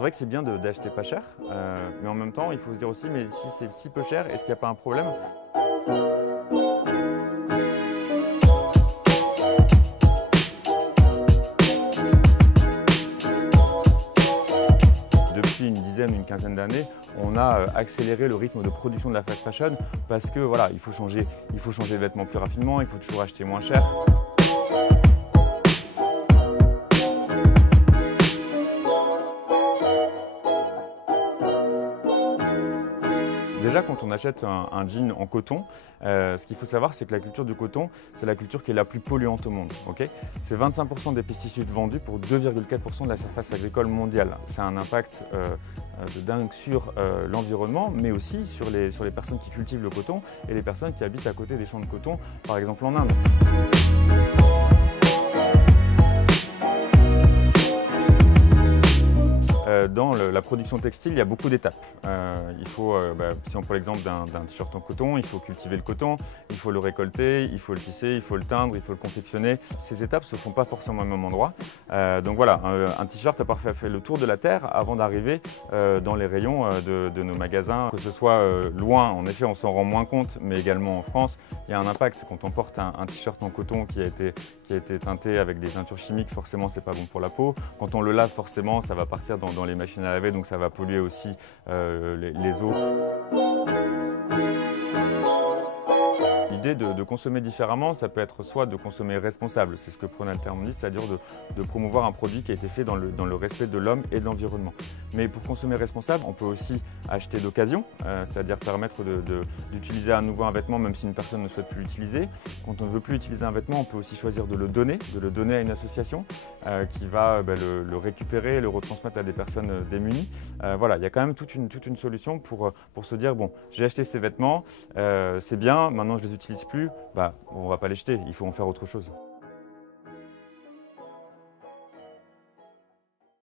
C'est vrai que c'est bien d'acheter pas cher, mais en même temps, il faut se dire aussi, mais si c'est si peu cher, est-ce qu'il n'y a pas un problème? Depuis une dizaine, une quinzaine d'années, on a accéléré le rythme de production de la fast fashion parce que voilà, il faut changer les vêtements plus rapidement, il faut toujours acheter moins cher. Déjà, quand on achète un jean en coton, ce qu'il faut savoir, c'est que la culture du coton, c'est la culture qui est la plus polluante au monde. Okay, c'est 25% des pesticides vendus pour 2,4% de la surface agricole mondiale. C'est un impact de dingue sur l'environnement, mais aussi sur les personnes qui cultivent le coton et les personnes qui habitent à côté des champs de coton, par exemple en Inde. Dans la production textile, il y a beaucoup d'étapes. Il faut, si on prend l'exemple d'un t-shirt en coton, il faut cultiver le coton, il faut le récolter, il faut le tisser, il faut le teindre, il faut le confectionner. Ces étapes ne se font pas forcément au même endroit. Donc voilà, un t-shirt a parfois fait le tour de la Terre avant d'arriver dans les rayons de nos magasins. Que ce soit loin, en effet, on s'en rend moins compte, mais également en France, il y a un impact. C'est quand on porte un t-shirt en coton qui a été teinté avec des teintures chimiques, forcément, c'est pas bon pour la peau. Quand on le lave, forcément, ça va partir dans les machines à laver, donc ça va polluer aussi les eaux. L'idée de consommer différemment, ça peut être soit de consommer responsable, c'est ce que prône Altermonde, c'est-à-dire de promouvoir un produit qui a été fait dans le respect de l'homme et de l'environnement. Mais pour consommer responsable, on peut aussi acheter d'occasion, c'est-à-dire permettre d'utiliser à nouveau un vêtement même si une personne ne souhaite plus l'utiliser. Quand on ne veut plus utiliser un vêtement, on peut aussi choisir de le donner à une association qui va le récupérer, le retransmettre à des personnes démunies. Voilà, il y a quand même toute une solution pour se dire, bon, j'ai acheté ces vêtements, c'est bien, maintenant je les utilise plus, on ne va pas les jeter, il faut en faire autre chose.